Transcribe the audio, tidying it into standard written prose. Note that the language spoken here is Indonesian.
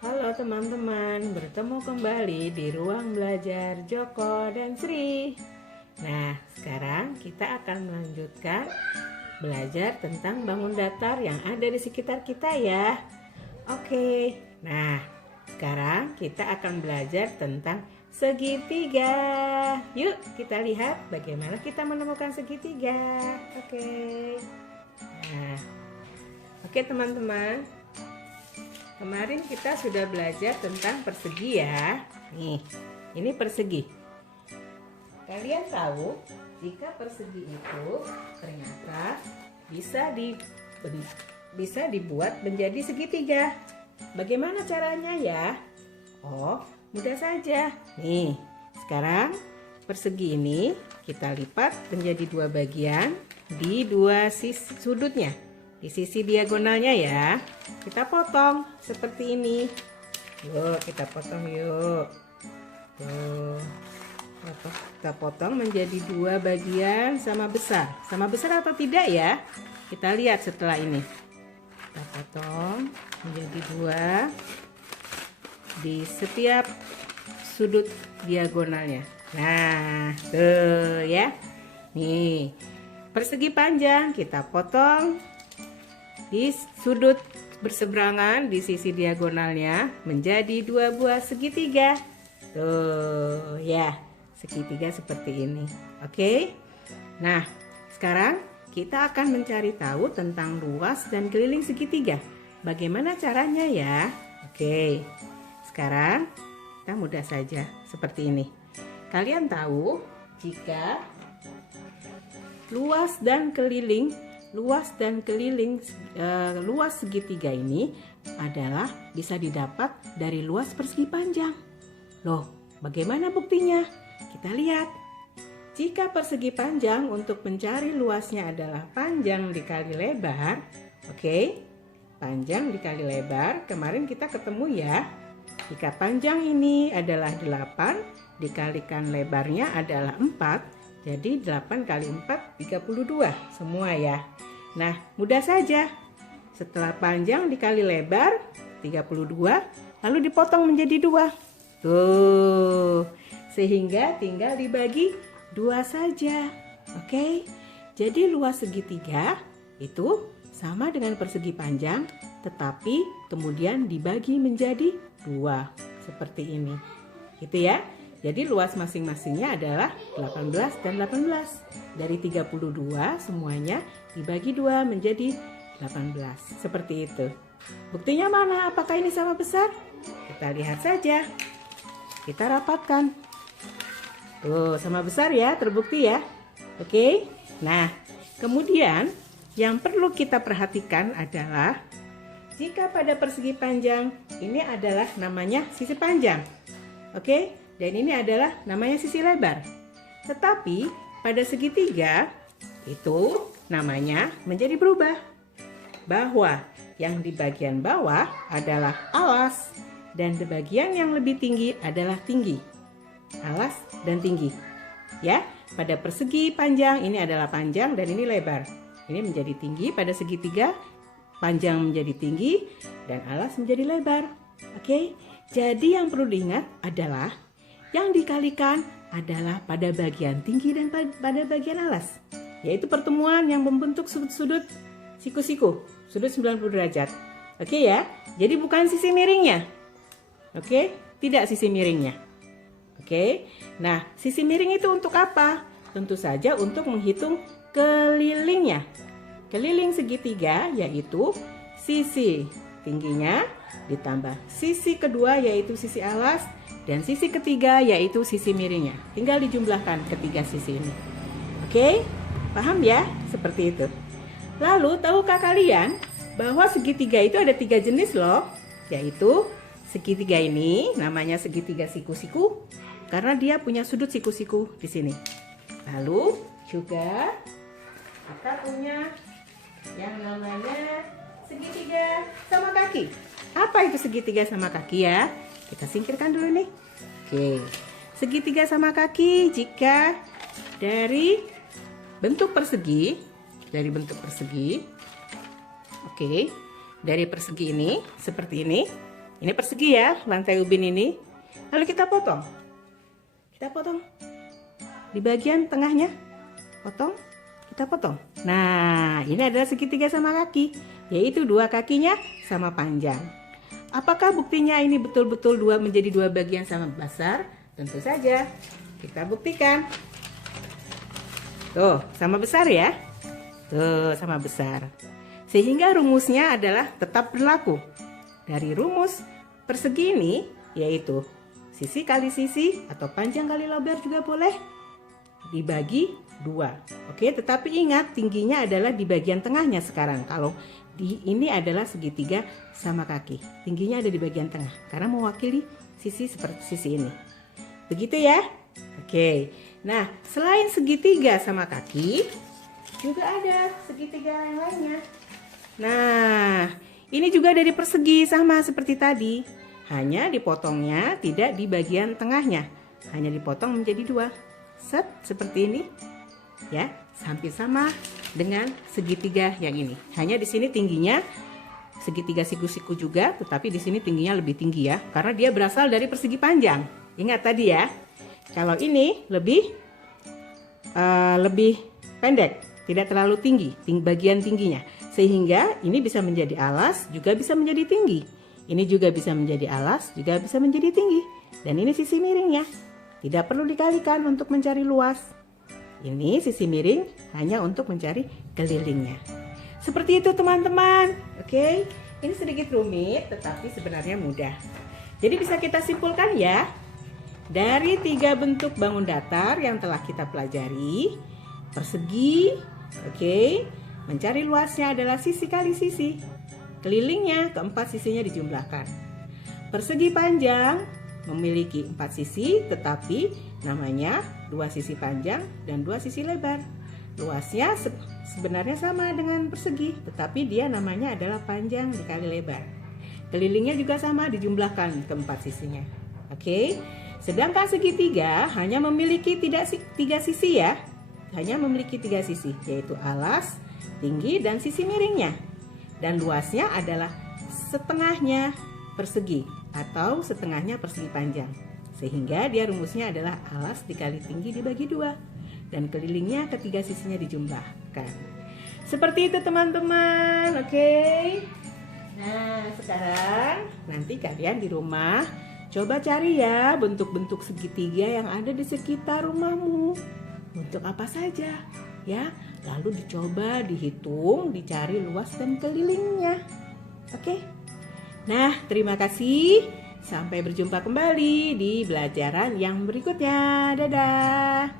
Halo teman-teman, bertemu kembali di ruang belajar Joko dan Sri. Nah, sekarang kita akan melanjutkan belajar tentang bangun datar yang ada di sekitar kita ya. Oke, nah sekarang kita akan belajar tentang segitiga. Yuk kita lihat bagaimana kita menemukan segitiga. Oke. Nah, oke teman-teman. Kemarin kita sudah belajar tentang persegi ya. Nih, ini persegi. Kalian tahu jika persegi itu ternyata bisa dibuat menjadi segitiga. Bagaimana caranya ya? Oh, mudah saja. Nih, sekarang persegi ini kita lipat menjadi dua bagian di dua sisi sudutnya. Di sisi diagonalnya ya, kita potong seperti ini. Yuk, kita potong yuk. Tuh, kita potong menjadi dua bagian sama besar. Sama besar atau tidak ya? Kita lihat setelah ini. Kita potong menjadi dua di setiap sudut diagonalnya. Nah, tuh ya. Nih, persegi panjang kita potong di sudut berseberangan di sisi diagonalnya menjadi dua buah segitiga. Tuh ya, segitiga seperti ini. Oke. Nah, sekarang kita akan mencari tahu tentang luas dan keliling segitiga. Bagaimana caranya ya? Oke. Sekarang kita mudah saja seperti ini. Kalian tahu jika luas segitiga ini adalah bisa didapat dari luas persegi panjang. Loh, bagaimana buktinya? Kita lihat. Jika persegi panjang untuk mencari luasnya adalah panjang dikali lebar, oke? Panjang dikali lebar, kemarin kita ketemu ya. Jika panjang ini adalah 8, dikalikan lebarnya adalah 4. Jadi 8 kali 4, 32 semua ya. Nah, mudah saja. Setelah panjang dikali lebar, 32, lalu dipotong menjadi 2. Tuh, sehingga tinggal dibagi 2 saja. Oke, jadi luas segitiga itu sama dengan persegi panjang, tetapi kemudian dibagi menjadi 2. Seperti ini. Gitu ya. Jadi luas masing-masingnya adalah 18 dan 18. Dari 32 semuanya dibagi 2 menjadi 18. Seperti itu. Buktinya mana? Apakah ini sama besar? Kita lihat saja. Kita rapatkan. Tuh, sama besar ya, terbukti ya. Oke. Nah, kemudian yang perlu kita perhatikan adalah jika pada persegi panjang ini adalah namanya sisi panjang. Oke? Dan ini adalah namanya sisi lebar. Tetapi pada segitiga itu namanya menjadi berubah. Bahwa yang di bagian bawah adalah alas dan di bagian yang lebih tinggi adalah tinggi. Alas dan tinggi. Ya, pada persegi panjang ini adalah panjang dan ini lebar. Ini menjadi tinggi pada segitiga, panjang menjadi tinggi dan alas menjadi lebar. Oke? Jadi yang perlu diingat adalah yang dikalikan adalah pada bagian tinggi dan pada bagian alas, yaitu pertemuan yang membentuk sudut siku-siku, sudut 90 derajat. Oke ya, jadi bukan sisi miringnya. Oke, tidak sisi miringnya. Oke, nah sisi miring itu untuk apa? Tentu saja untuk menghitung kelilingnya. Keliling segitiga yaitu sisi tingginya ditambah sisi kedua yaitu sisi alas dan sisi ketiga yaitu sisi miringnya. Tinggal dijumlahkan ketiga sisi ini. Oke, paham ya? Seperti itu. Lalu tahukah kalian bahwa segitiga itu ada 3 jenis loh, yaitu segitiga ini namanya segitiga siku-siku karena dia punya sudut siku-siku di sini. Lalu juga kita punya yang namanya segitiga sama kaki. Apa itu segitiga sama kaki ya? Kita singkirkan dulu nih. Oke, segitiga sama kaki jika dari bentuk persegi, oke, dari persegi ini seperti ini, Ini persegi ya, lantai ubin ini. Lalu kita potong. Kita potong di bagian tengahnya. Potong, kita potong. Nah, ini adalah segitiga sama kaki, yaitu dua kakinya sama panjang. Apakah buktinya ini betul-betul menjadi dua bagian sama besar? Tentu saja. Kita buktikan. Tuh, sama besar ya. Tuh, sama besar. Sehingga rumusnya adalah tetap berlaku. Dari rumus persegi ini, yaitu sisi kali sisi atau panjang kali lebar juga boleh, dibagi 2. Oke, tetapi ingat tingginya adalah di bagian tengahnya sekarang. Kalau ini adalah segitiga sama kaki, tingginya ada di bagian tengah karena mewakili sisi seperti sisi ini. Begitu ya. Oke. Nah, selain segitiga sama kaki, juga ada segitiga yang lainnya. Nah, ini juga dari persegi sama seperti tadi. Hanya dipotongnya tidak di bagian tengahnya, hanya dipotong menjadi 2. Set, seperti ini. Ya, hampir sama dengan segitiga yang ini. Hanya di sini tingginya segitiga siku-siku juga, tetapi di sini tingginya lebih tinggi ya, karena dia berasal dari persegi panjang. Ingat tadi ya. Kalau ini lebih pendek, tidak terlalu tinggi, bagian tingginya. Sehingga ini bisa menjadi alas, juga bisa menjadi tinggi. Ini juga bisa menjadi alas, juga bisa menjadi tinggi. Dan ini sisi miringnya. Tidak perlu dikalikan untuk mencari luas. Ini sisi miring hanya untuk mencari kelilingnya. Seperti itu teman-teman. Oke, ini sedikit rumit tetapi sebenarnya mudah. Jadi bisa kita simpulkan ya. Dari 3 bentuk bangun datar yang telah kita pelajari, persegi, oke, mencari luasnya adalah sisi kali sisi. Kelilingnya keempat sisinya dijumlahkan. Persegi panjang memiliki 4 sisi, tetapi namanya 2 sisi panjang dan 2 sisi lebar. Luasnya sebenarnya sama dengan persegi, tetapi dia namanya adalah panjang dikali lebar. Kelilingnya juga sama, dijumlahkan keempat sisinya. Oke. Sedangkan segitiga hanya memiliki 3 sisi ya. Hanya memiliki 3 sisi, yaitu alas, tinggi, dan sisi miringnya. Dan luasnya adalah setengahnya persegi atau setengahnya persegi panjang. Sehingga dia rumusnya adalah alas dikali tinggi dibagi 2. Dan kelilingnya ketiga sisinya dijumlahkan. Seperti itu teman-teman, oke? Nah, sekarang nanti kalian di rumah coba cari ya bentuk-bentuk segitiga yang ada di sekitar rumahmu. Bentuk apa saja ya, lalu dicoba dihitung, dicari luas dan kelilingnya. Oke. Nah, terima kasih. Sampai berjumpa kembali di pelajaran yang berikutnya. Dadah.